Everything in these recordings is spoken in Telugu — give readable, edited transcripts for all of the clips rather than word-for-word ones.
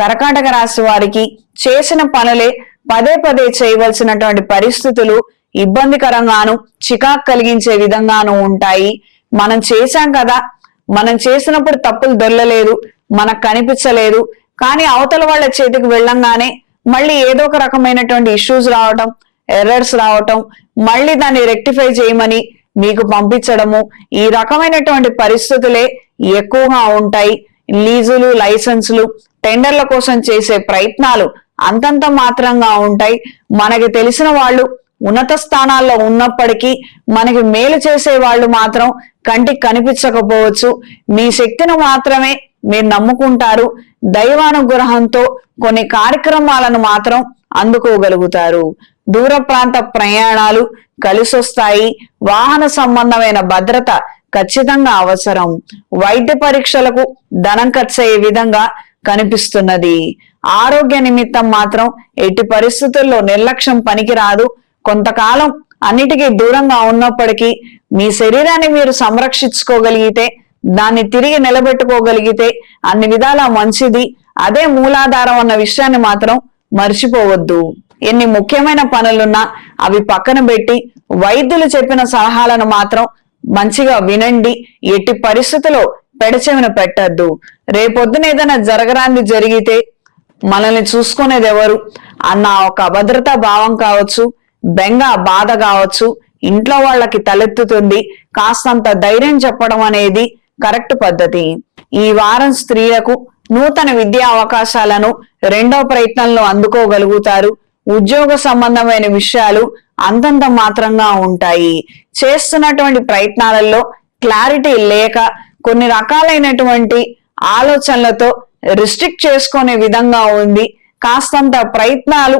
కర్కాటక రాశి వారికి చేసిన పనులే పదే పదే చేయవలసినటువంటి పరిస్థితులు ఇబ్బందికరంగాను చికాకు కలిగించే విధంగాను ఉంటాయి. మనం చేశాం కదా, మనం చేసినప్పుడు తప్పులు దొల్లలేదు, మనకు కనిపించలేదు, కానీ అవతల వాళ్ళ చేతికి వెళ్ళంగానే మళ్ళీ ఏదో ఒక రకమైనటువంటి ఇష్యూస్ రావటం, ఎర్రర్స్ రావటం, మళ్ళీ దాన్ని రెక్టిఫై చేయమని మీకు పంపించడము, ఈ రకమైనటువంటి పరిస్థితులే ఎక్కువగా ఉంటాయి. లీజులు, లైసెన్సులు, టెండర్ల కోసం చేసే ప్రయత్నాలు అంతంత మాత్రంగా ఉంటాయి. మనకి తెలిసిన వాళ్ళు ఉన్నత స్థానాల్లో ఉన్నప్పటికీ మనకి మేలు చేసే వాళ్ళు మాత్రం కంటికి కనిపించకపోవచ్చు. మీ శక్తిని మాత్రమే మీరు నమ్ముకుంటారు. దైవానుగ్రహంతో కొన్ని కార్యక్రమాలను మాత్రం అందుకోగలుగుతారు. దూర ప్రాంత ప్రయాణాలు కలిసొస్తాయి. వాహన సంబంధమైన భద్రత ఖచ్చితంగా అవసరం. వైద్య పరీక్షలకు ధనం ఖర్చయ్యే విధంగా కనిపిస్తున్నది. ఆరోగ్య నిమిత్తం మాత్రం ఎట్టి పరిస్థితుల్లో నిర్లక్ష్యం పనికిరాదు. కొంతకాలం అన్నిటికీ దూరంగా ఉన్నప్పటికీ మీ శరీరాన్ని మీరు సంరక్షించుకోగలిగితే, దాన్ని తిరిగి నిలబెట్టుకోగలిగితే అన్ని విధాలా మంచిది. అదే మూలాధారం అన్న విషయాన్ని మాత్రం మర్చిపోవద్దు. ఎన్ని ముఖ్యమైన పనులున్నా అవి పక్కన పెట్టి వైద్యులు చెప్పిన సలహాలను మాత్రం మంచిగా వినండి. ఎట్టి పరిస్థితుల్లో పెడచెవిన పెట్టద్దు. రేపొద్దున ఏదైనా జరగరాంది జరిగితే మనల్ని చూసుకునేది ఎవరు అన్న ఒక అభద్రతా భావం కావచ్చు, బెంగ, బాధ కావచ్చు ఇంట్లో వాళ్ళకి తలెత్తుతుంది. కాస్తంత ధైర్యం చెప్పడం అనేది కరెక్ట్ పద్ధతి. ఈ వారం స్త్రీలకు నూతన విద్యా అవకాశాలను రెండో ప్రయత్నంలో అందుకోగలుగుతారు. ఉద్యోగ సంబంధమైన విషయాలు అంతంత మాత్రంగా ఉంటాయి. చేస్తున్నటువంటి ప్రయత్నాలలో క్లారిటీ లేక కొన్ని రకాలైనటువంటి ఆలోచనలతో రిస్ట్రిక్ట్ చేసుకునే విధంగా ఉంది. కాస్తంత ప్రయత్నాలు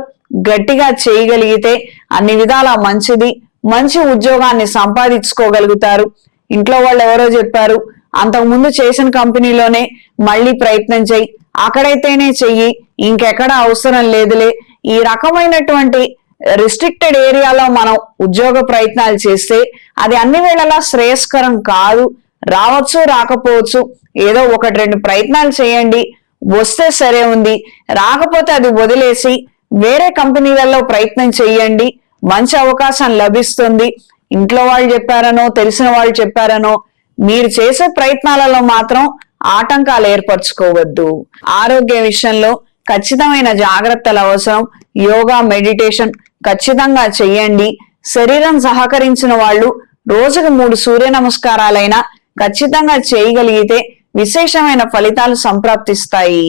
గట్టిగా చేయగలిగితే అన్ని విధాలా మంచిది. మంచి ఉద్యోగాన్ని సంపాదించుకోగలుగుతారు. ఇంట్లో వాళ్ళు ఎవరో చెప్పారు, అంతకుముందు చేసిన కంపెనీలోనే మళ్ళీ ప్రయత్నం చెయ్యి, అక్కడైతేనే చెయ్యి, ఇంకెక్కడ అవసరం లేదులే, ఈ రకమైనటువంటి రిస్ట్రిక్టెడ్ ఏరియాలో మనం ఉద్యోగ ప్రయత్నాలు చేస్తే అది అన్ని వేళలా శ్రేయస్కరం కాదు. రావచ్చు, రాకపోవచ్చు, ఏదో ఒకటి రెండు ప్రయత్నాలు చేయండి. వస్తే సరే ఉంది, రాకపోతే అది వదిలేసి వేరే కంపెనీలలో ప్రయత్నం చేయండి. మంచి అవకాశం లభిస్తుంది. ఇంట్లో వాళ్ళు చెప్పారనో, తెలిసిన వాళ్ళు చెప్పారనో మీరు చేసే ప్రయత్నాలలో మాత్రం ఆటంకాలు ఏర్పరచుకోవద్దు. ఆరోగ్య విషయంలో ఖచ్చితమైన జాగ్రత్తలు అవసరం. యోగా, మెడిటేషన్ ఖచ్చితంగా చెయ్యండి. శరీరం సహకరించిన వాళ్ళు రోజుకు 3 సూర్య నమస్కారాలైనా ఖచ్చితంగా చేయగలిగితే విశేషమైన ఫలితాలు సంప్రాప్తిస్తాయి.